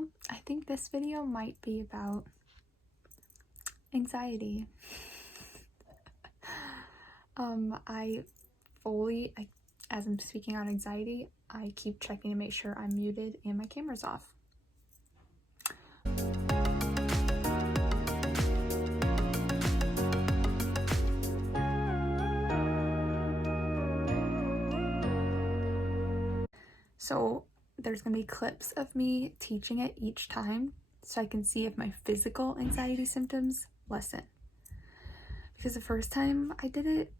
video, I think this video might be about anxiety. As I'm speaking on anxiety, I keep checking to make sure I'm muted and my camera's off. So there's gonna be clips of me teaching it each time so I can see if my physical anxiety symptoms lessen. Because the first time I did it,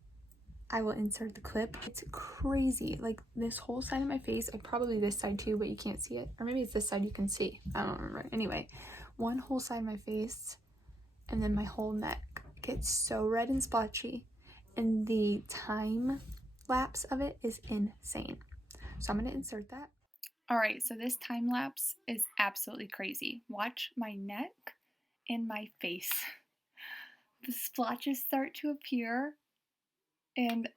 I will insert the clip. It's crazy. Like this whole side of my face, probably this side too, but you can't see it. Or maybe it's this side you can see. I don't remember. Anyway, one whole side of my face and then my whole neck gets so red and splotchy. And the time lapse of it is insane. So I'm going to insert that. All right, so this time lapse is absolutely crazy. Watch my neck and my face. The splotches start to appear. And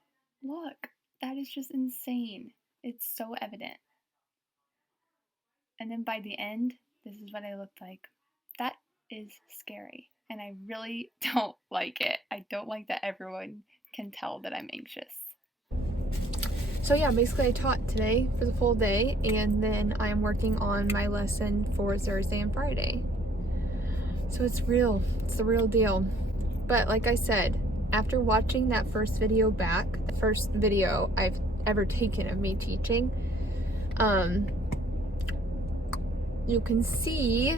look, that is just insane. It's so evident. And then by the end, this is what I looked like. That is scary. And I really don't like it. I don't like that everyone can tell that I'm anxious. So yeah, basically I taught today for the full day, and then I'm working on my lesson for Thursday and Friday. So it's real. It's the real deal. But like I said, after watching that first video back, the first video I've ever taken of me teaching, you can see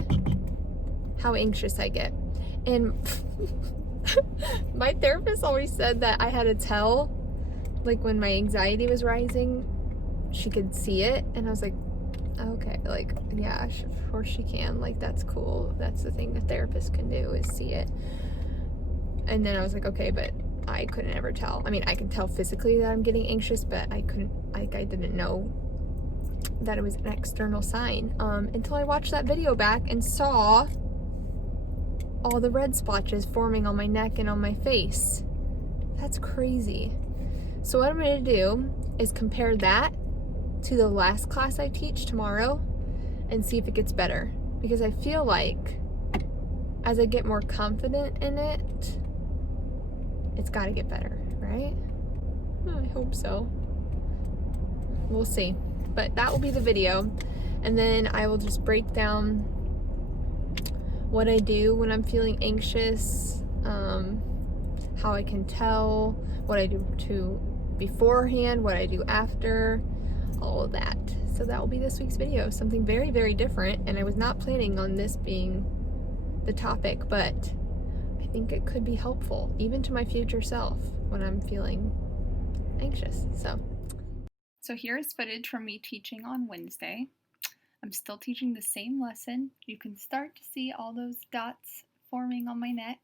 how anxious I get. And my therapist always said that I had to tell, like when my anxiety was rising, she could see it. And I was like, okay, like, yeah, of course she can. Like, that's cool. That's the thing a therapist can do, is see it. And then I was like, okay, but I couldn't ever tell. I mean, I can tell physically that I'm getting anxious, but I couldn't, like, I didn't know that it was an external sign until I watched that video back and saw all the red splotches forming on my neck and on my face. That's crazy. So what I'm going to do is compare that to the last class I teach tomorrow and see if it gets better. Because I feel like as I get more confident in it, it's got to get better, right? I hope so. We'll see. But that will be the video. And then I will just break down what I do when I'm feeling anxious, how I can tell, what I do beforehand, what I do after, all of that. So that will be this week's video. Something very, very different. And I was not planning on this being the topic, but I think it could be helpful, even to my future self when I'm feeling anxious. So here's footage from me teaching on Wednesday. I'm still teaching the same lesson. You can start to see all those dots forming on my neck,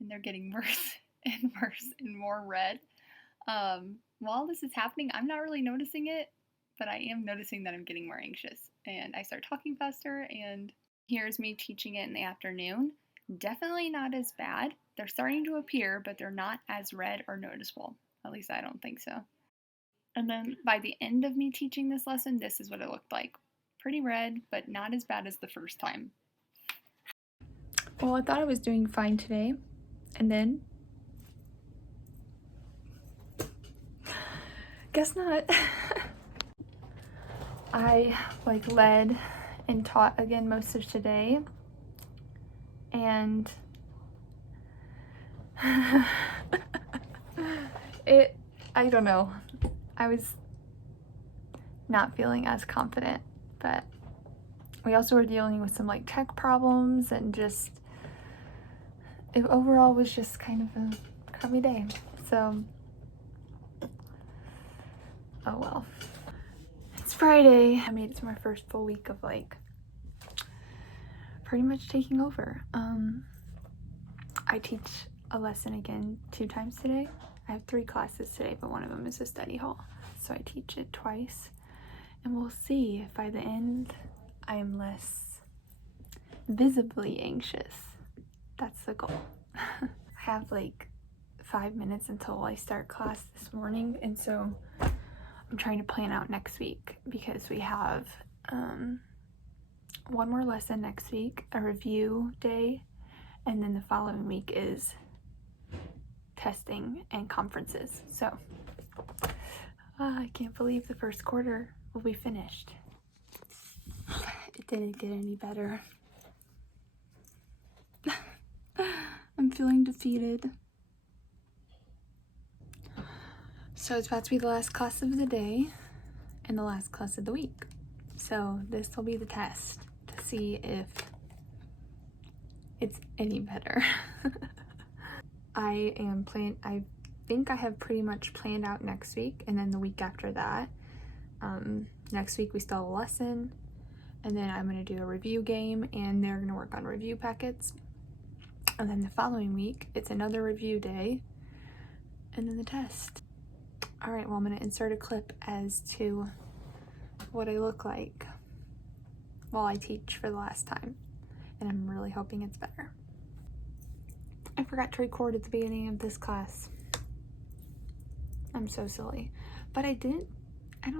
and they're getting worse and worse and more red. While this is happening, I'm not really noticing it, but I am noticing that I'm getting more anxious, and I start talking faster, and here's me teaching it in the afternoon. Definitely not as bad. They're starting to appear, but they're not as red or noticeable. At least I don't think so. And then by the end of me teaching this lesson, this is what it looked like. Pretty red, but not as bad as the first time. Well, I thought I was doing fine today. And then, guess not. I led and taught again most of today. And I don't know. I was not feeling as confident, but we also were dealing with some tech problems, and just it overall was just kind of a crummy day. So, oh well. It's Friday. I made it to my first full week of pretty much taking over. I teach a lesson again 2 times today. I have 3 classes today, but one of them is a study hall. So I teach it twice, and we'll see if by the end I am less visibly anxious. That's the goal. I have 5 minutes until I start class this morning, and so I'm trying to plan out next week because we have one more lesson next week, a review day, and then the following week is testing and conferences. So I can't believe the first quarter will be finished. It didn't get any better. I'm feeling defeated. So it's about to be the last class of the day and the last class of the week. So this will be the test to see if it's any better. I think I have pretty much planned out next week, and then the week after that. Next week we still have a lesson, and then I'm going to do a review game, and they're going to work on review packets. And then the following week, it's another review day, and then the test. All right, well, I'm going to insert a clip as to what I look like while I teach for the last time, and I'm really hoping it's better. I forgot to record at the beginning of this class. I'm so silly, but I don't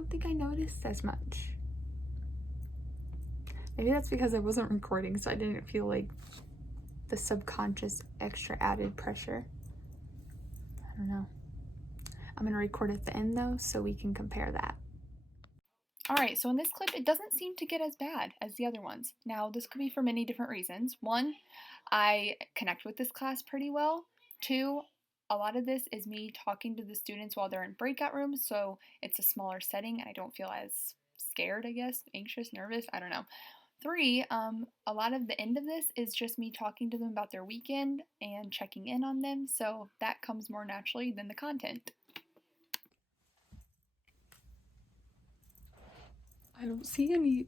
think I noticed as much. Maybe that's because I wasn't recording, so I didn't feel like the subconscious extra added pressure. I don't know. I'm gonna record at the end though, so we can compare that. All right, so in this clip, it doesn't seem to get as bad as the other ones. Now, this could be for many different reasons. One, I connect with this class pretty well. Two, a lot of this is me talking to the students while they're in breakout rooms, so it's a smaller setting and I don't feel as scared, I guess, anxious, nervous, I don't know. Three, a lot of the end of this is just me talking to them about their weekend and checking in on them, so that comes more naturally than the content. I don't see any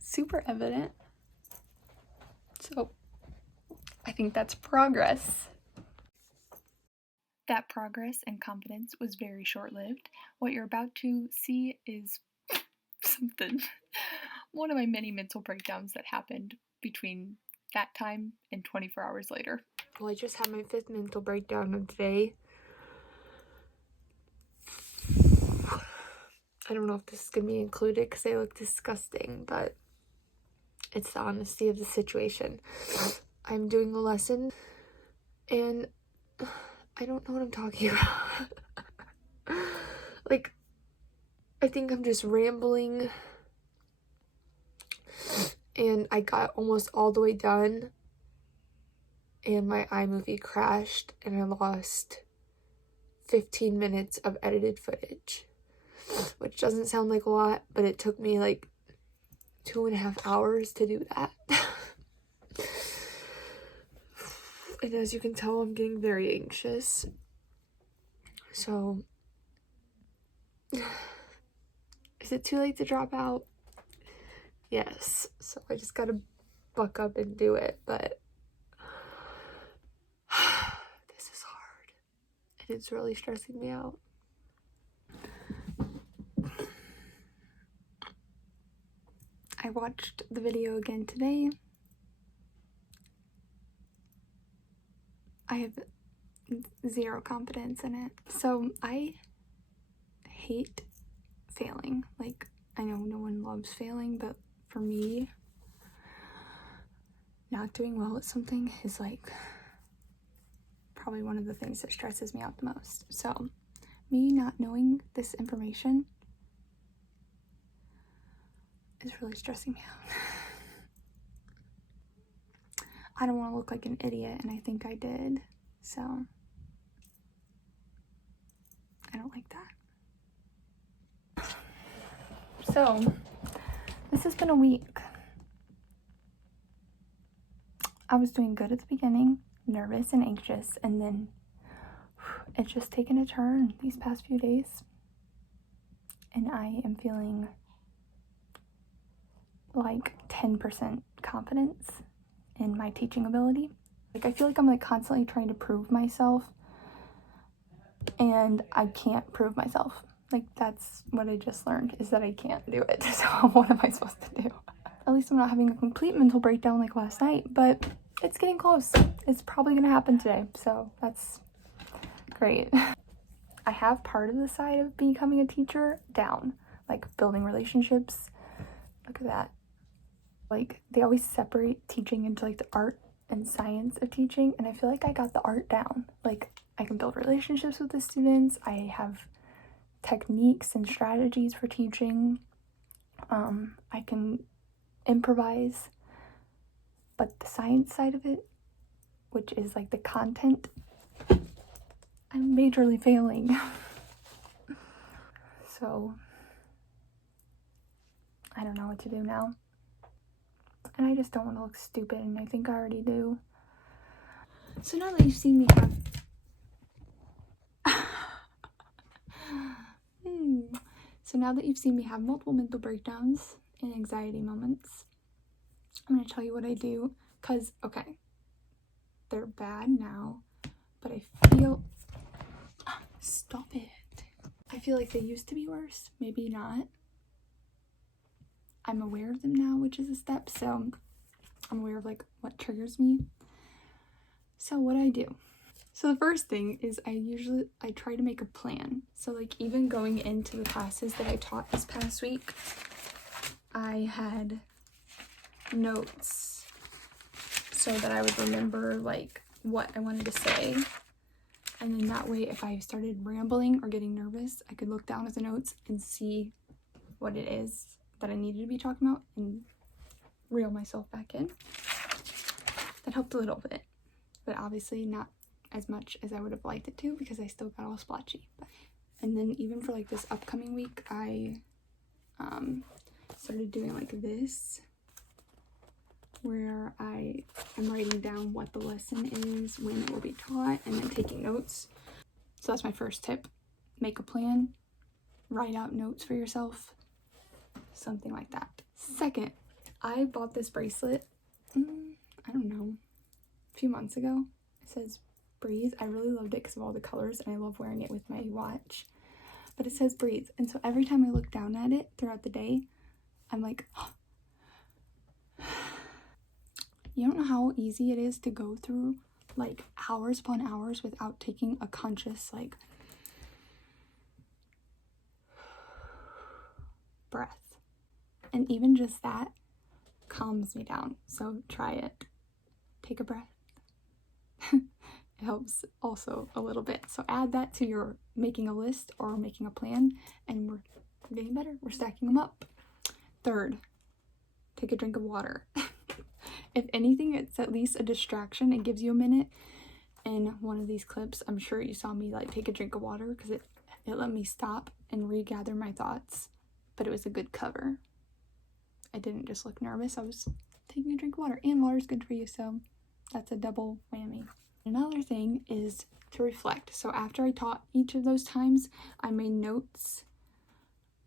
super evident, so I think that's progress. That progress and confidence was very short-lived. What you're about to see is something, one of my many mental breakdowns that happened between that time and 24 hours later. Well, I just had my 5th mental breakdown of the day. I don't know if this is going to be included because they look disgusting, but it's the honesty of the situation. I'm doing a lesson and I don't know what I'm talking about. Like, I think I'm just rambling, and I got almost all the way done and my iMovie crashed and I lost 15 minutes of edited footage, which doesn't sound like a lot, but it took me like 2.5 hours to do that. And as you can tell, I'm getting very anxious. So, is it too late to drop out? Yes. So I just gotta buck up and do it, but this is hard. And it's really stressing me out. I watched the video again today. I have zero confidence in it. So I hate failing. Like, I know no one loves failing, but for me, not doing well at something is like probably one of the things that stresses me out the most. So me not knowing this information is really stressing me out. I don't want to look like an idiot, and I think I did, so I don't like that. So this has been a week. I was doing good at the beginning, nervous and anxious, and then it's just taken a turn these past few days, and I am feeling like 10% confidence in my teaching ability. Like, I feel like I'm like constantly trying to prove myself, and I can't prove myself. Like, that's what I just learned, is that I can't do it. So what am I supposed to do? At least I'm not having a complete mental breakdown like last night, but it's getting close. It's probably gonna happen today, so that's great. I have part of the side of becoming a teacher down, like building relationships. Look at that. Like, they always separate teaching into like the art and science of teaching, and I feel like I got the art down. Like, I can build relationships with the students, I have techniques and strategies for teaching, I can improvise, but the science side of it, which is like the content, I'm majorly failing. So I don't know what to do now, and I just don't want to look stupid, and I think I already do. So now that you've seen me have multiple mental breakdowns and anxiety moments, I'm going to tell you what I do, because, okay, they're bad now, but I feel... Stop it. I feel like they used to be worse. Maybe not. I'm aware of them now, which is a step, so I'm aware of, like, what triggers me. So what I do. So the first thing is I try to make a plan. So, like, even going into the classes that I taught this past week, I had notes so that I would remember, like, what I wanted to say. And then that way, if I started rambling or getting nervous, I could look down at the notes and see what it is that I needed to be talking about and reel myself back in. That helped a little bit, but obviously not as much as I would have liked it to, because I still got all splotchy. And then even for like this upcoming week, I started doing like this, where I am writing down what the lesson is, when it will be taught, and then taking notes. So that's my first tip. Make a plan, write out notes for yourself, something like that. Second, I bought this bracelet, I don't know, a few months ago. It says breathe. I really loved it because of all the colors, and I love wearing it with my watch. But it says breathe, and so every time I look down at it throughout the day, I'm like, you don't know how easy it is to go through like hours upon hours without taking a conscious like breath. And even just that calms me down. So try it. Take a breath. It helps also a little bit. So add that to your making a list or making a plan, and we're getting better. We're stacking them up. Third, take a drink of water. If anything, it's at least a distraction. It gives you a minute. In one of these clips, I'm sure you saw me like take a drink of water, because it let me stop and regather my thoughts, but it was a good cover. I didn't just look nervous. I was taking a drink of water, and water's good for you, so that's a double whammy. Another thing is to reflect. So after I taught each of those times, I made notes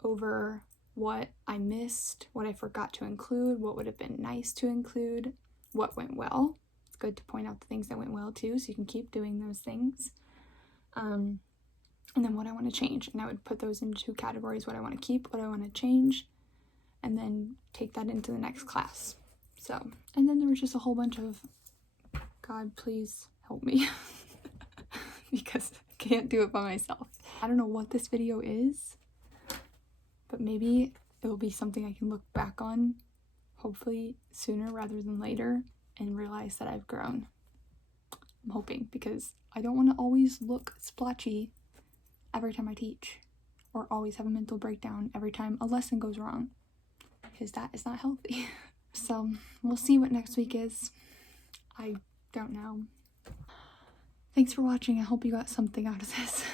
over what I missed, what I forgot to include, what would have been nice to include, what went well. It's good to point out the things that went well too, so you can keep doing those things. And then what I want to change. And I would put those into two categories: what I want to keep, what I want to change, and then take that into the next class. So, and then there was just a whole bunch of, God, please help me, because I can't do it by myself. I don't know what this video is, but maybe it will be something I can look back on, hopefully sooner rather than later, and realize that I've grown. I'm hoping, because I don't want to always look splotchy every time I teach, or always have a mental breakdown every time a lesson goes wrong, because that is not healthy. So we'll see what next week is. I don't know. Thanks for watching. I hope you got something out of this.